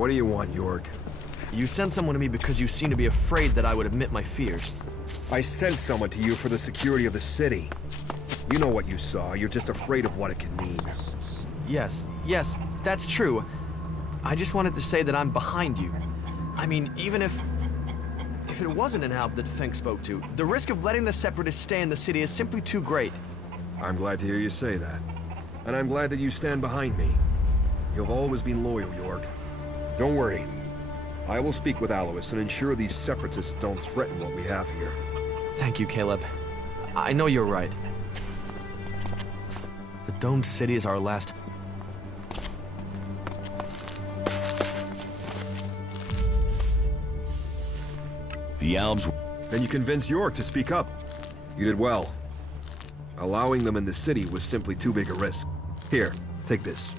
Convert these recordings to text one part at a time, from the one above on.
What do you want, York? You sent someone to me because you seem to be afraid that I would admit my fears. I sent someone to you for the security of the city. You know what you saw. You're just afraid of what it can mean. Yes, that's true. I just wanted to say that I'm behind you. I mean, even if it wasn't an Alb that Fink spoke to, the risk of letting the Separatists stay in the city is simply too great. I'm glad to hear you say that. And I'm glad that you stand behind me. You've always been loyal, York. Don't worry. I will speak with Alois and ensure these Separatists don't threaten what we have here. Thank you, Caleb. I know you're right. The domed city is our last... The Albs... Then you convinced York to speak up. You did well. Allowing them in the city was simply too big a risk. Here, take this.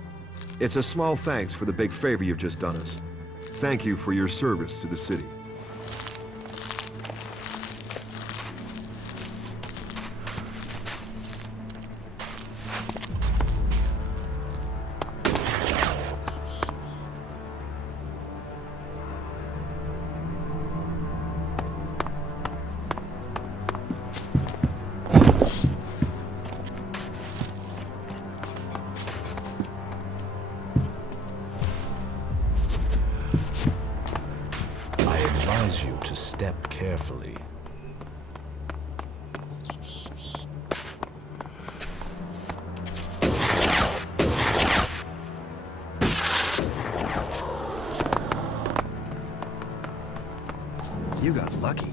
It's a small thanks for the big favor you've just done us. Thank you for your service to the city. I advise you to step carefully. You got lucky.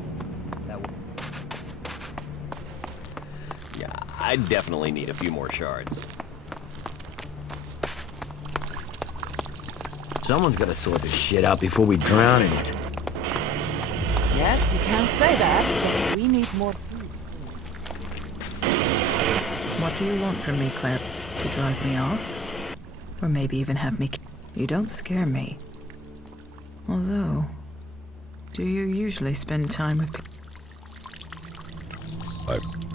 Yeah, I definitely need a few more shards. Someone's gotta sort this shit out before we drown in it. Yes, you can say that, but we need more food. What do you want from me, Claire? To drive me off? Or maybe even have me... You don't scare me. Although... Do you usually spend time with...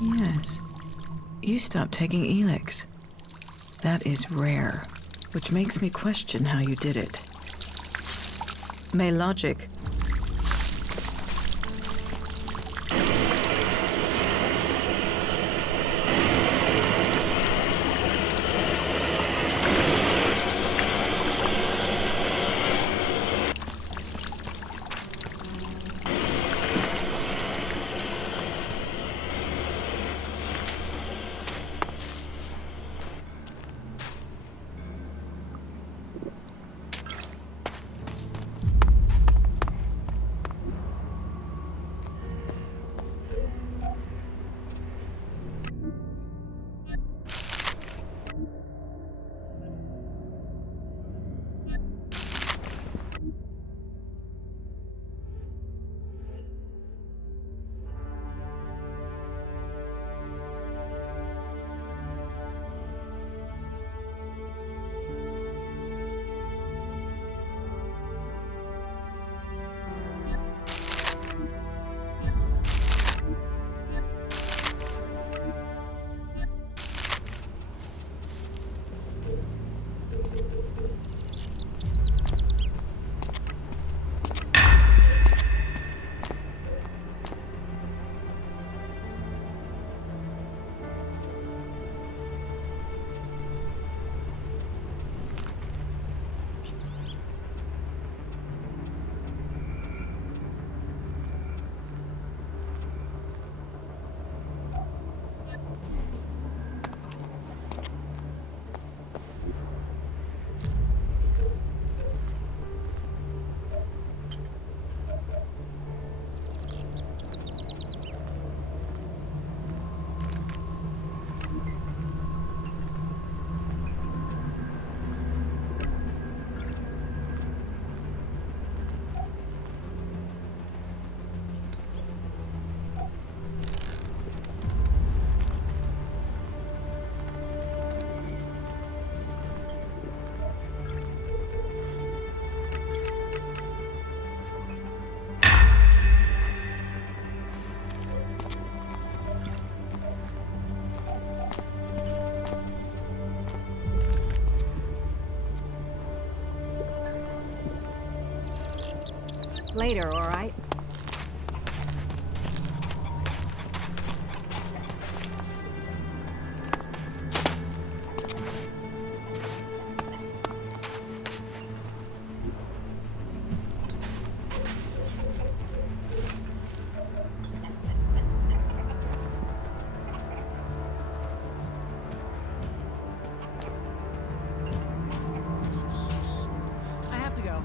Yes. You stopped taking ELEX. That is rare, which makes me question how you did it. May logic... Later, all right? I have to go.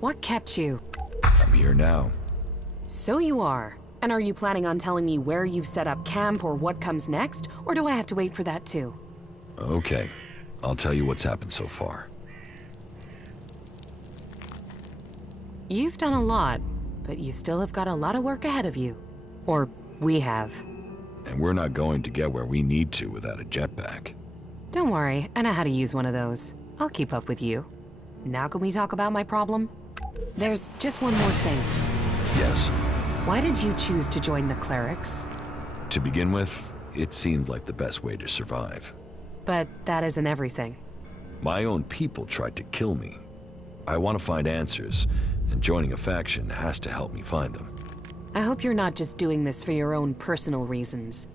What kept you? I'm here now. So you are. And are you planning on telling me where you've set up camp or what comes next? Or do I have to wait for that too? Okay, I'll tell you what's happened so far. You've done a lot, but you still have got a lot of work ahead of you. Or we have. And we're not going to get where we need to without a jetpack. Don't worry, I know how to use one of those. I'll keep up with you. Now can we talk about my problem? There's just one more thing. Yes. Why did you choose to join the clerics? To begin with, it seemed like the best way to survive. But that isn't everything. My own people tried to kill me. I want to find answers, and joining a faction has to help me find them. I hope you're not just doing this for your own personal reasons.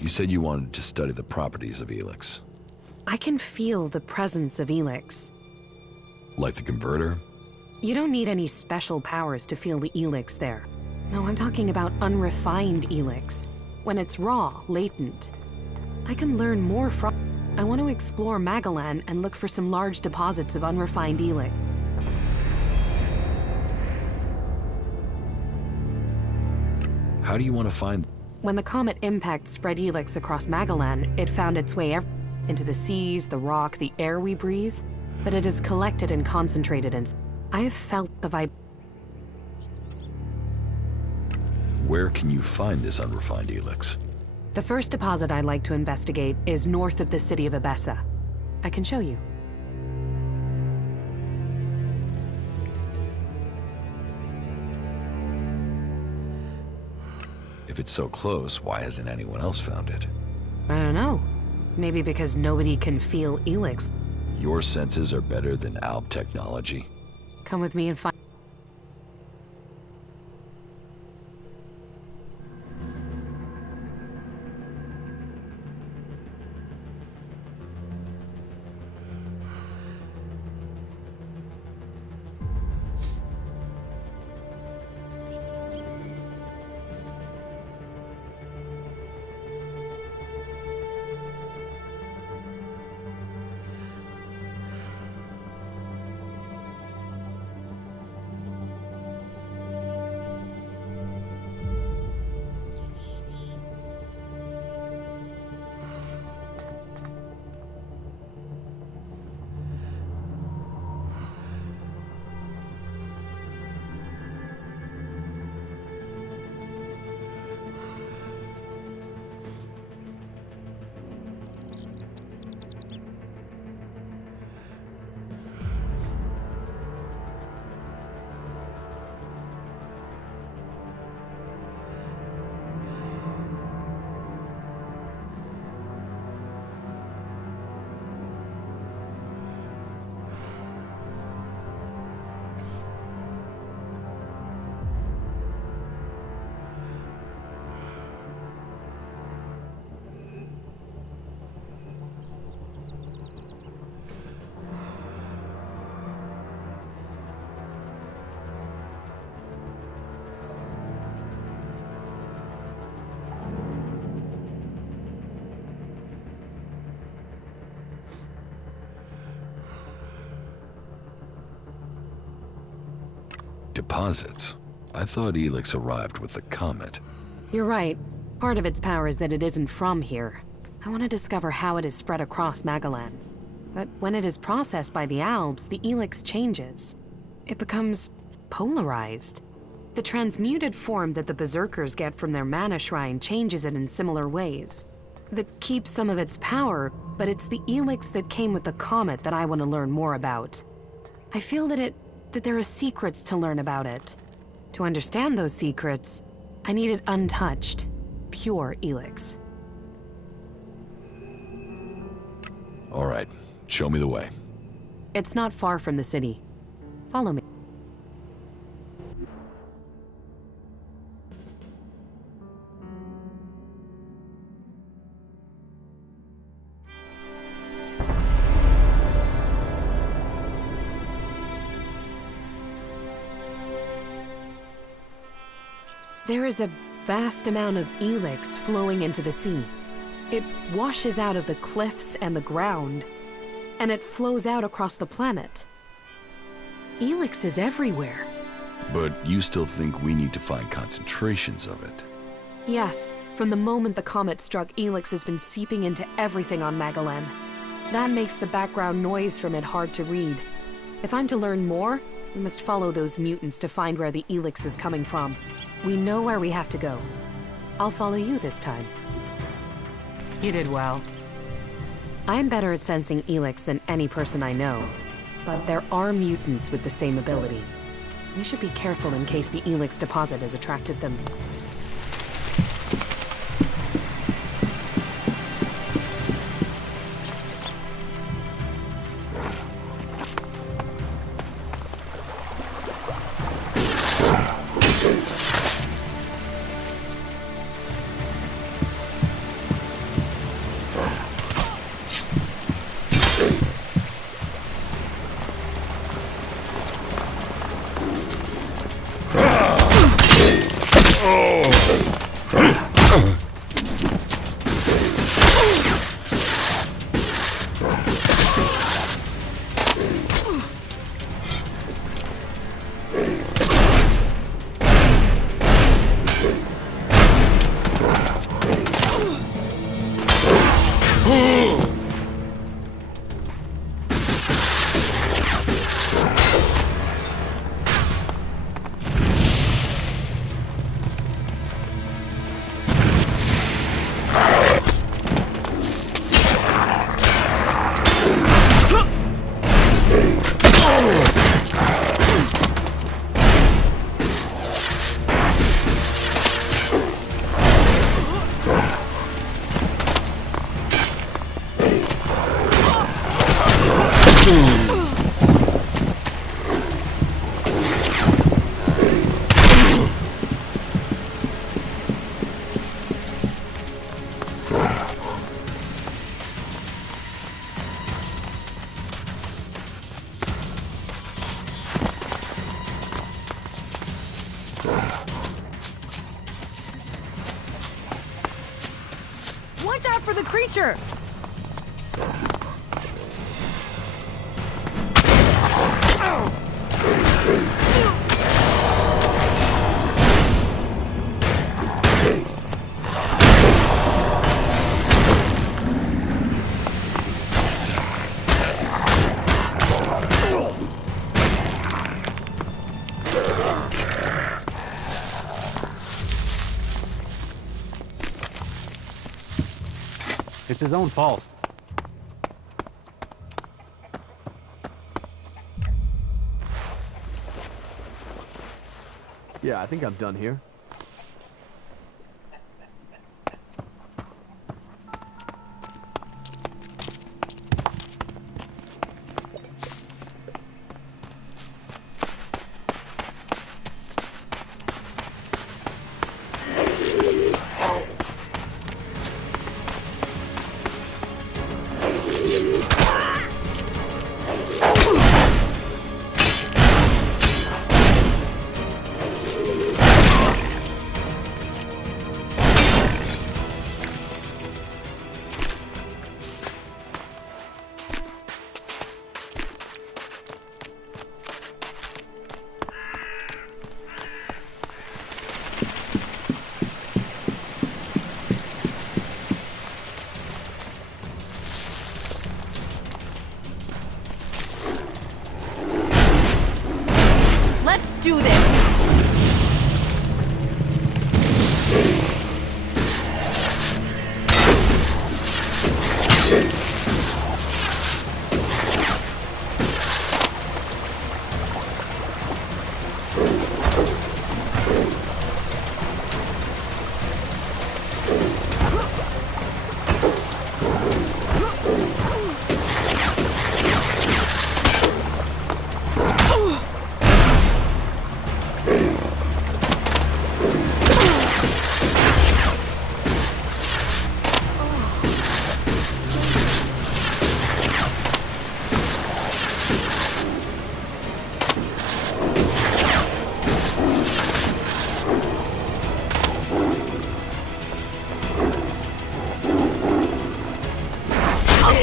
You said you wanted to study the properties of ELEX. I can feel the presence of ELEX. Like the converter? You don't need any special powers to feel the ELEX there. No, I'm talking about unrefined ELEX. When it's raw, latent. I can learn more from... I want to explore Magalan and look for some large deposits of unrefined ELEX. How do you want to find... When the comet impact spread ELEX across Magalan, it found its way into the seas, the rock, the air we breathe, but it is collected and concentrated in... I have felt the vibe... Where can you find this unrefined ELEX? The first deposit I'd like to investigate is north of the city of Abessa. I can show you. If it's so close, why hasn't anyone else found it? I don't know. Maybe because nobody can feel ELEX. Your senses are better than ALB technology. Come with me and find... deposits. I thought ELEX arrived with the comet. You're right. Part of its power is that it isn't from here. I want to discover how it is spread across Magalan. But when it is processed by the Alps, the ELEX changes. It becomes polarized. The transmuted form that the Berserkers get from their mana shrine changes it in similar ways. That keeps some of its power, but it's the ELEX that came with the comet that I want to learn more about. I feel that there are secrets to learn about it. To understand those secrets, I need it untouched, pure ELEX. All right, show me the way. It's not far from the city. Follow me. There is a vast amount of ELEX flowing into the sea. It washes out of the cliffs and the ground, and it flows out across the planet. ELEX is everywhere. But you still think we need to find concentrations of it? Yes, from the moment the comet struck, ELEX has been seeping into everything on Magalan. That makes the background noise from it hard to read. If I'm to learn more, we must follow those mutants to find where the ELEX is coming from. We know where we have to go. I'll follow you this time. You did well. I'm better at sensing ELEX than any person I know, but there are mutants with the same ability. We should be careful in case the ELEX deposit has attracted them. Watch out for the creature! It's his own fault. Yeah, I think I'm done here. do this!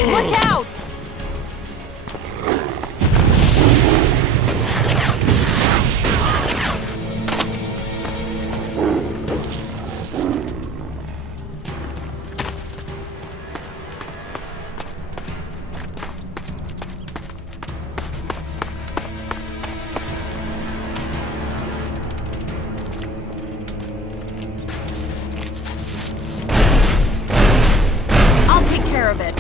Look out! I'll take care of it.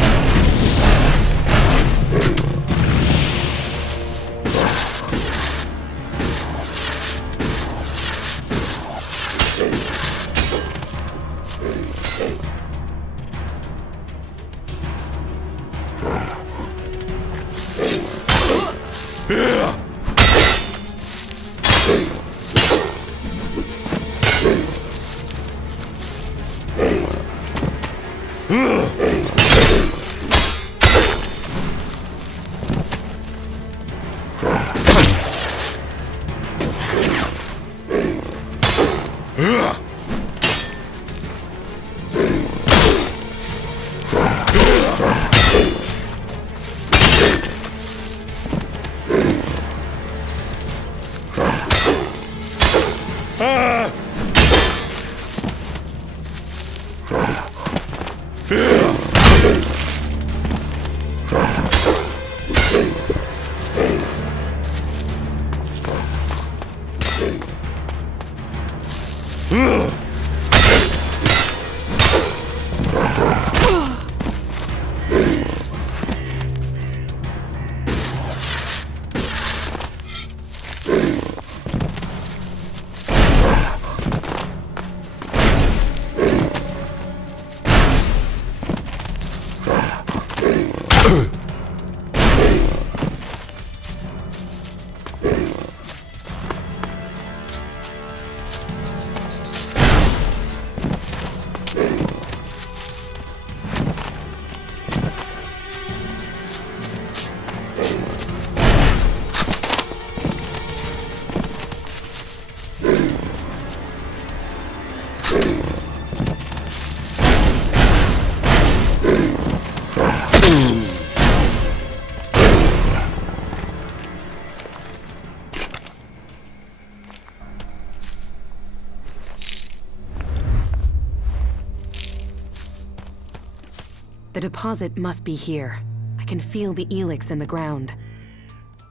The deposit must be here. I can feel the ELEX in the ground.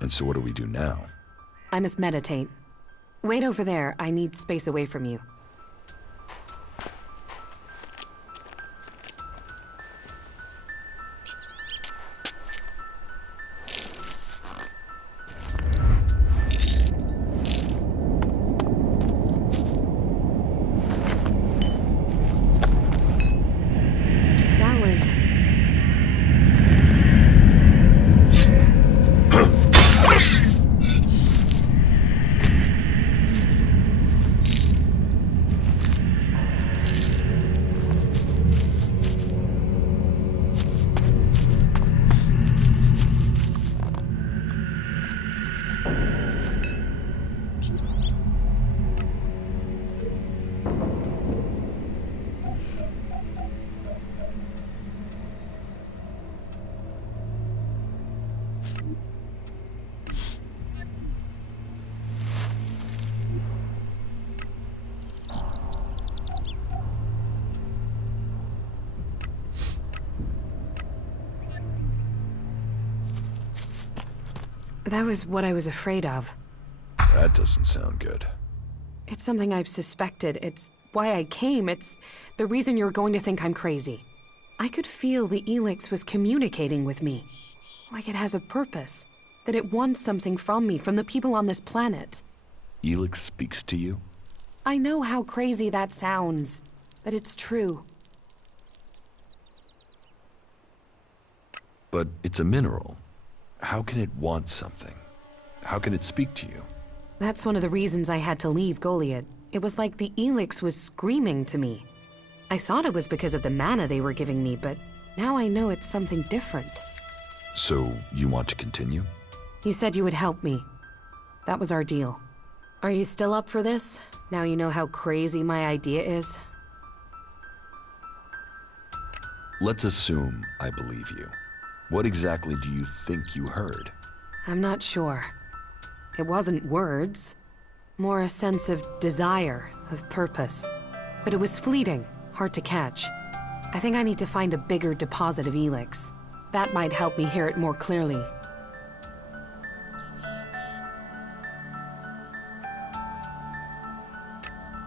And so what do we do now? I must meditate. Wait over there. I need space away from you. That was... That was what I was afraid of. That doesn't sound good. It's something I've suspected. It's why I came. It's the reason you're going to think I'm crazy. I could feel the ELEX was communicating with me. Like it has a purpose. That it wants something from me, from the people on this planet. ELEX speaks to you? I know how crazy that sounds, but it's true. But it's a mineral. How can it want something? How can it speak to you? That's one of the reasons I had to leave Goliad. It was like the ELEX was screaming to me. I thought it was because of the mana they were giving me, but now I know it's something different. So, you want to continue? You said you would help me. That was our deal. Are you still up for this? Now you know how crazy my idea is? Let's assume I believe you. What exactly do you think you heard? I'm not sure. It wasn't words. More a sense of desire, of purpose. But it was fleeting, hard to catch. I think I need to find a bigger deposit of ELEX. That might help me hear it more clearly.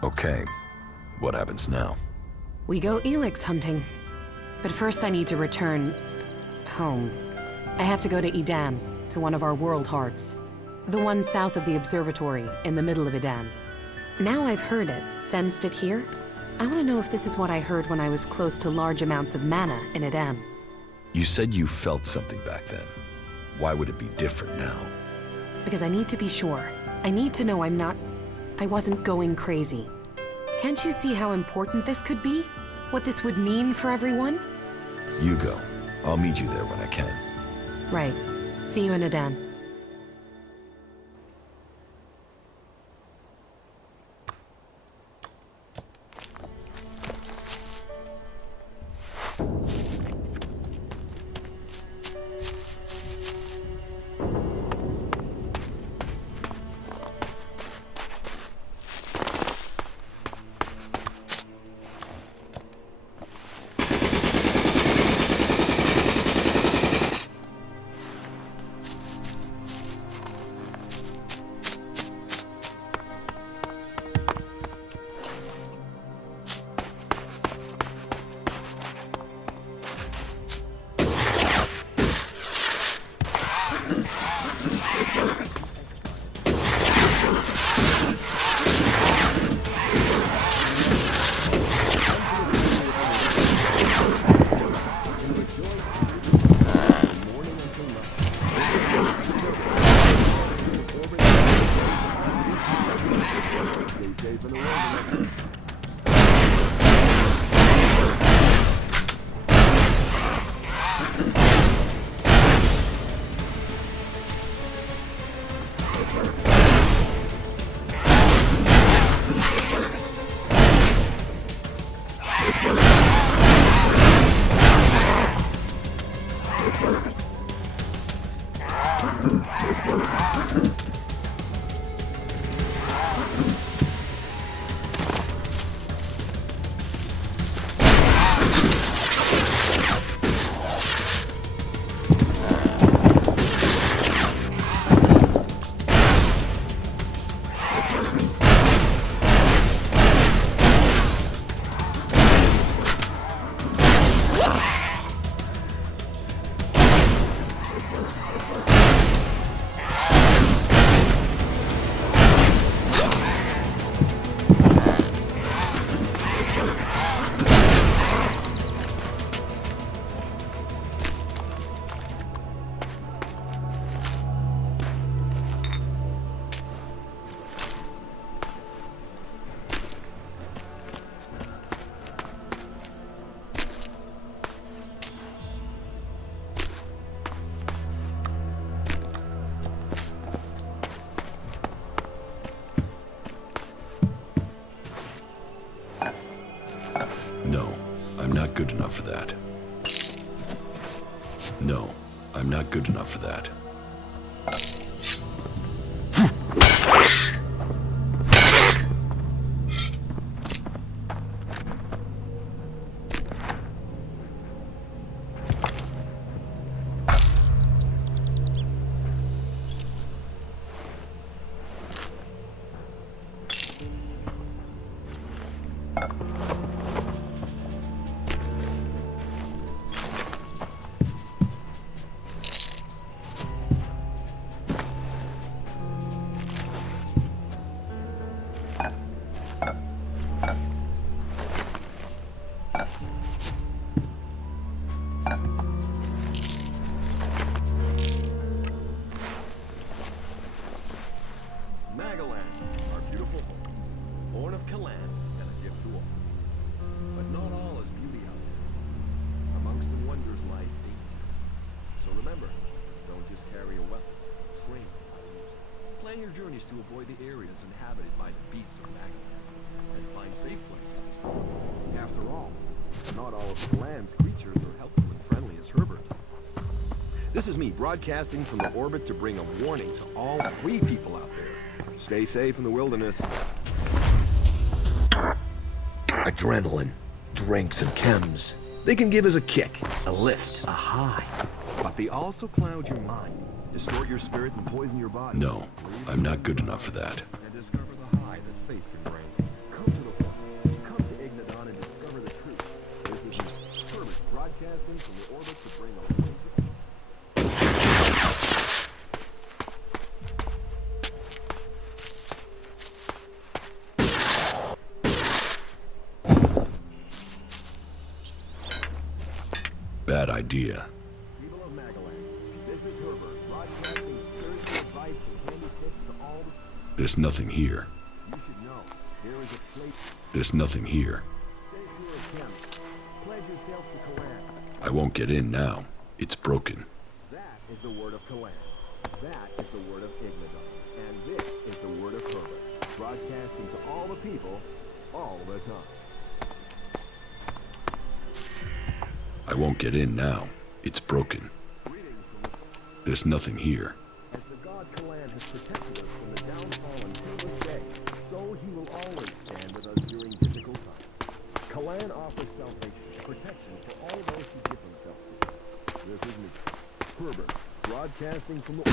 Okay. What happens now? We go ELEX hunting. But first I need to return... home. I have to go to Edan, to one of our world hearts. The one south of the observatory, in the middle of Edan. Now I've heard it, sensed it here, I want to know if this is what I heard when I was close to large amounts of mana in Edan. You said you felt something back then. Why would it be different now? Because I need to be sure. I need to know I wasn't going crazy. Can't you see how important this could be? What this would mean for everyone? You go. I'll meet you there when I can. Right. See you in Edan. No, I'm not good enough for that. No, I'm not good enough for that. Magaland, our beautiful home, born of Kalan and a gift to all. But not all is beauty out there. Amongst the wonders lies danger. So remember, don't just carry a weapon, train how to use it. Plan your journeys to avoid the areas inhabited by the beasts of Magaland, and find safe places to stay. After all, not all of Kalan's creatures are helpful and friendly as Herbert. This is me broadcasting from the orbit to bring a warning to all free people out there. Stay safe in the wilderness. Adrenaline, drinks, and chems. They can give us a kick, a lift, a high. But they also cloud your mind, distort your spirit, and poison your body. No, I'm not good enough for that. And discover the high that faith can bring. Come to the point. Come to Ignadon and discover the truth. This is Herbert broadcasting from the orbit to bring a warning. Bad idea. People of Magaland, this is Herbert, broadcasting serious advice and handy tips to all the... There's nothing here. You should know, there is a place... There's nothing here. Stay clear of him. Pledge yourself to Kalan. I won't get in now. It's broken. That is the word of Kalan. That is the word of Ignadon. And this is the word of Herbert, broadcasting to all the people, all the time. I won't get in now. It's broken. There's nothing here. As the god Kalan has protected us from the downfall until this day, so he will always stand with us during difficult times. Kalan offers salvation, protection for all those who give themselves to him. This is me, Herbert, broadcasting from the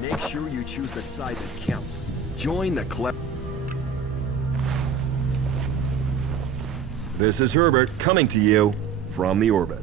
Make sure you choose the side that counts. Join the clever. This is Herbert coming to you from the orbit.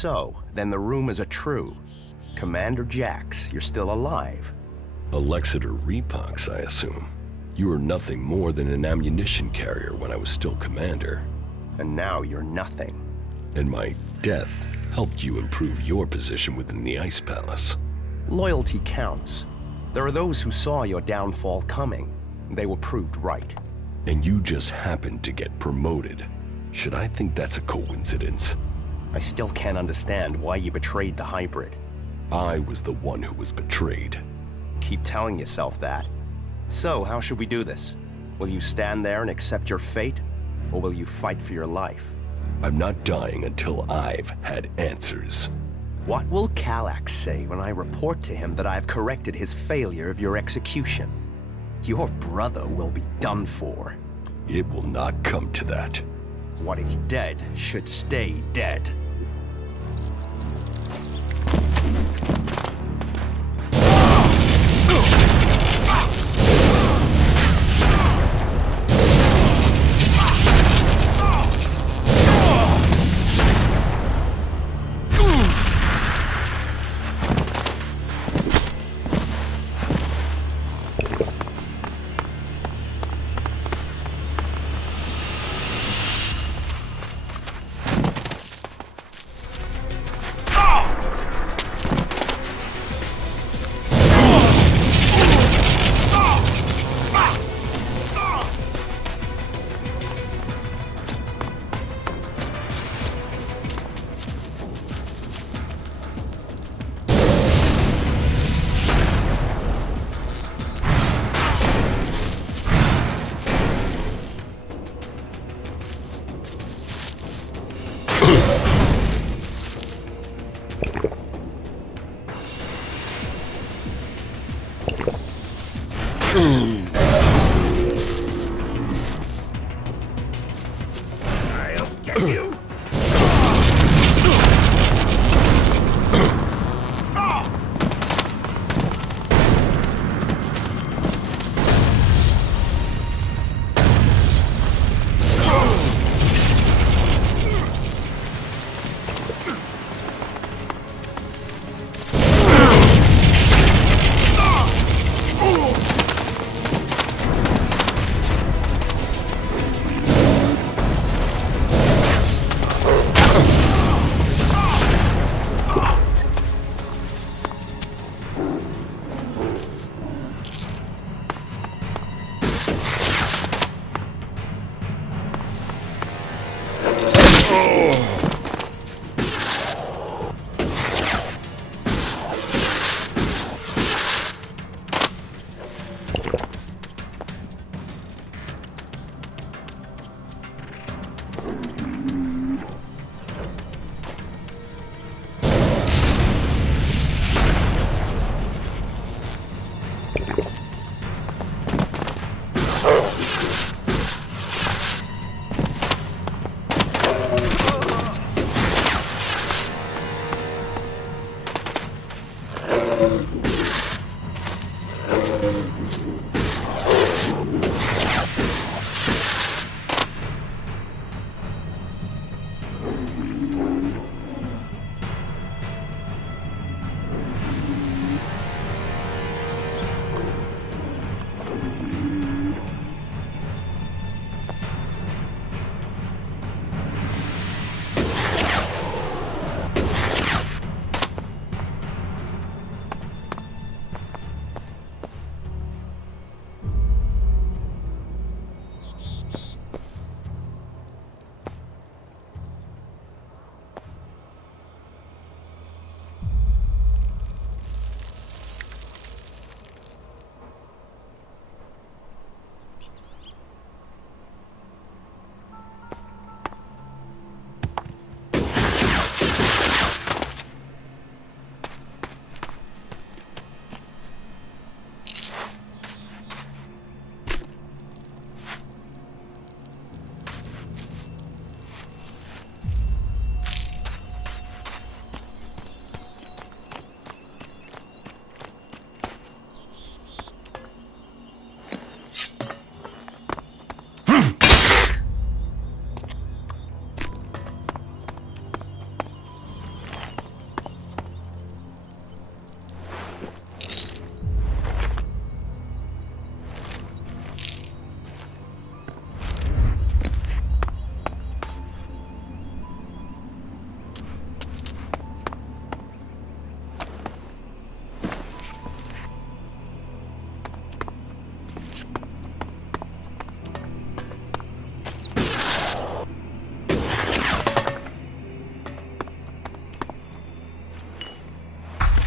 so, then the rumors are true. Commander Jax, you're still alive. Alexeter Repox, I assume. You were nothing more than an ammunition carrier when I was still commander. And now you're nothing. And my death helped you improve your position within the Ice Palace. Loyalty counts. There are those who saw your downfall coming. They were proved right. And you just happened to get promoted. Should I think that's a coincidence? I still can't understand why you betrayed the hybrid. I was the one who was betrayed. Keep telling yourself that. So, how should we do this? Will you stand there and accept your fate? Or will you fight for your life? I'm not dying until I've had answers. What will Kallax say when I report to him that I've corrected his failure of your execution? Your brother will be done for. It will not come to that. What is dead should stay dead.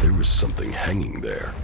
There was something hanging there.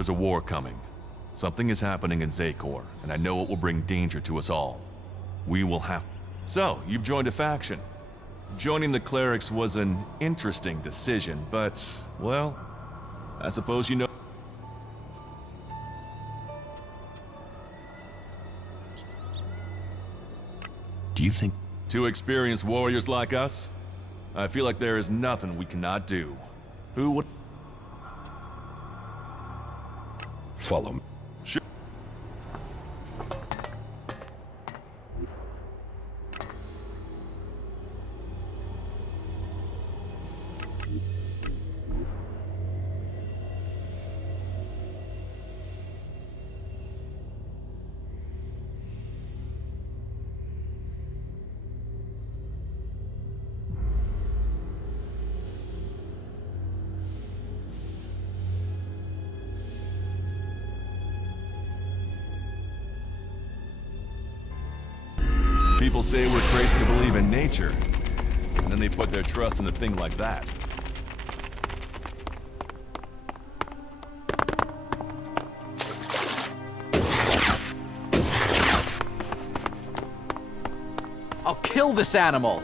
there's a war coming. Something is happening in Zakor, and I know it will bring danger to us all. We will have... So, you've joined a faction. Joining the clerics was an interesting decision, but, well, I suppose you know... Do you think... Two experienced warriors like us? I feel like there is nothing we cannot do. Who would... Follow me. Sure. People say we're crazy to believe in nature, and then they put their trust in a thing like that. I'll kill this animal!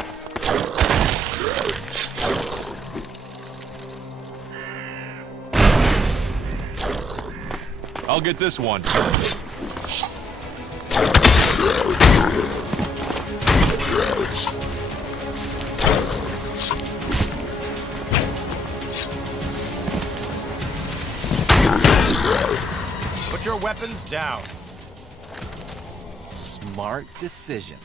I'll get this one. Put your weapons down. Smart decision.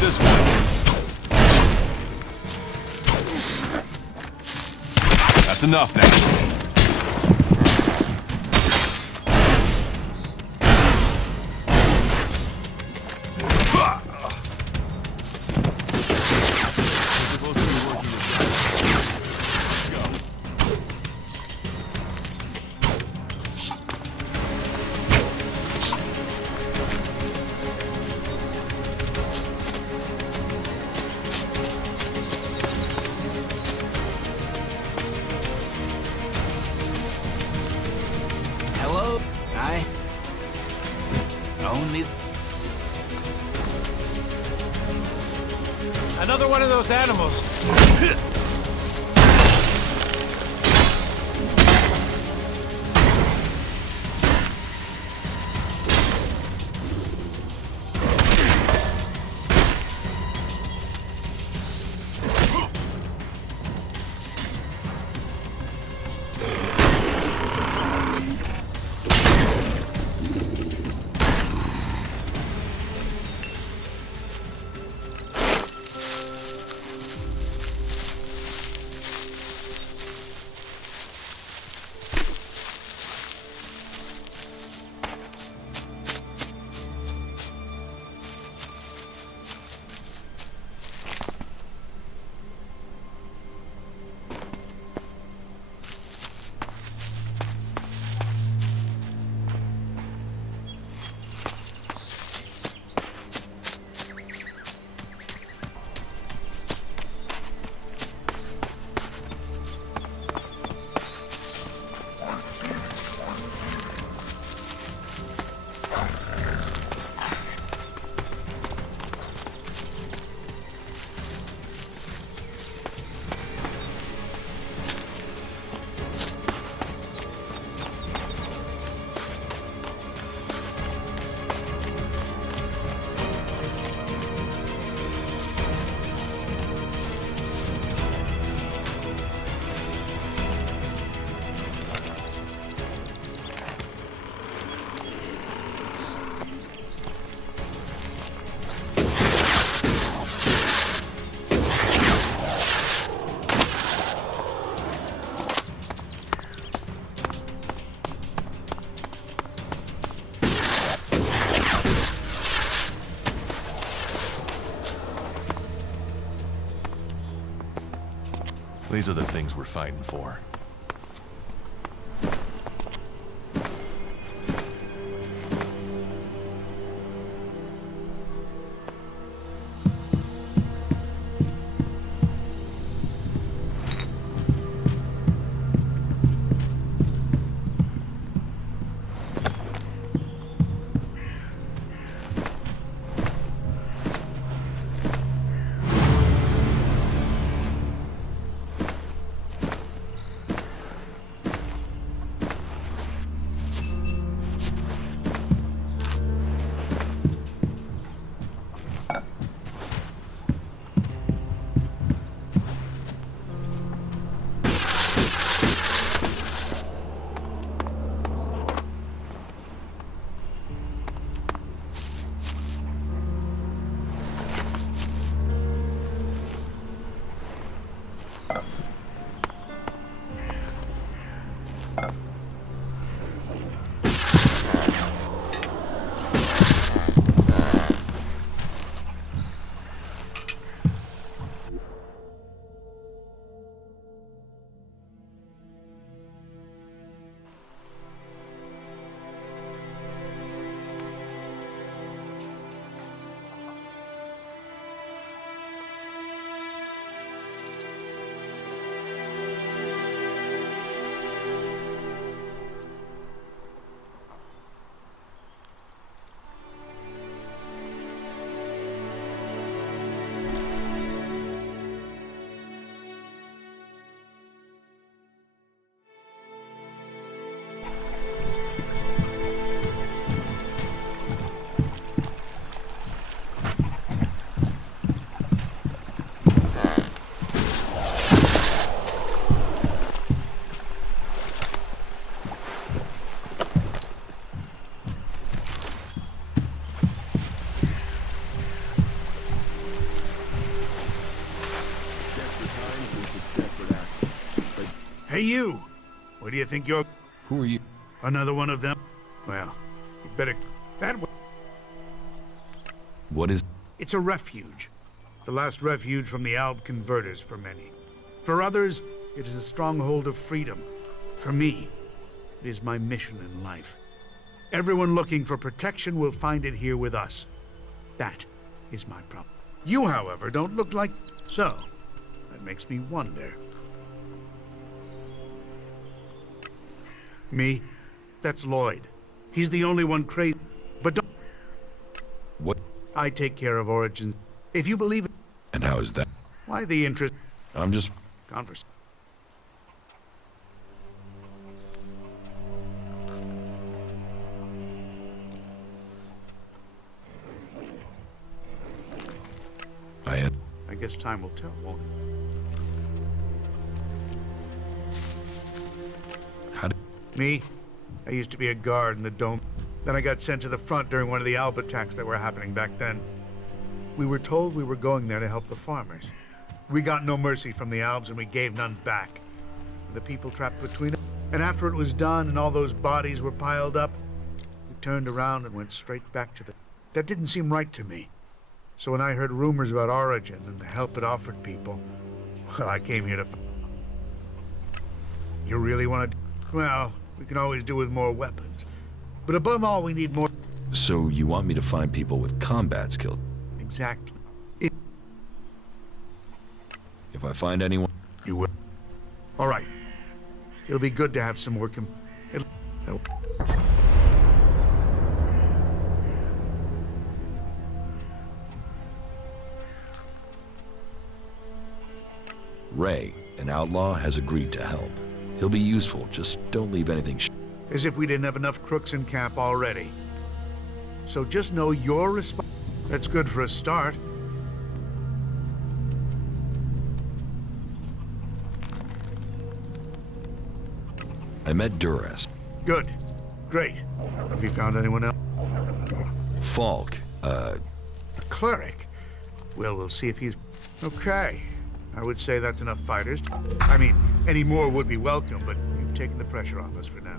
This one. That's enough now. Another one of those animals. These are the things we're fighting for. Hey, you! What do you think you're... Who are you? Another one of them? Well, you better... That way. What is... It's a refuge. The last refuge from the Alb converters for many. For others, it is a stronghold of freedom. For me, it is my mission in life. Everyone looking for protection will find it here with us. That is my problem. You, however, don't look like... So, that makes me wonder... Me? That's Lloyd. He's the only one crazy. But don't... What? I take care of Origins. If you believe it... And how is that? Why the interest? I'm just... Converse. I guess time will tell, won't it? How did... Me? I used to be a guard in the dome. Then I got sent to the front during one of the Alb attacks that were happening back then. We were told we were going there to help the farmers. We got no mercy from the Albs and we gave none back. The people trapped between us. And after it was done and all those bodies were piled up, we turned around and went straight back to the... That didn't seem right to me. So when I heard rumors about Origin and the help it offered people, well, I came here to... You really want to... Well, we can always do with more weapons. But above all, we need more... So you want me to find people with combat skills? Exactly. If I find anyone... You will. All right. It'll be good to have some more Ray, an outlaw, has agreed to help. He'll be useful, just don't leave anything As if we didn't have enough crooks in camp already. So just know your response. That's good for a start. I met Duras. Good. Great. Have you found anyone else? Falk, A cleric? Well, we'll see if he's... Okay. I would say that's enough fighters. I mean, any more would be welcome, but you've taken the pressure off us for now.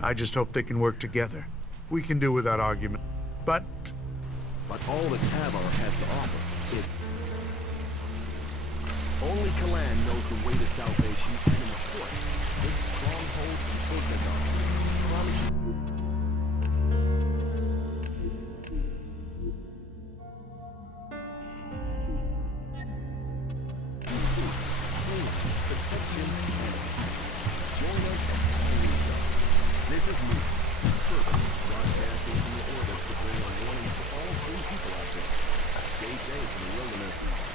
I just hope they can work together. We can do without argument. But all that Tavar has to offer is... Only Kalan knows the way to salvation, and in the court, this stronghold in Ulgadar. Promise you. Protection and join us and find yourself. This is me, Kirby, broadcasting from the orbit to bring a warning to all free people out there. Stay safe in the wilderness.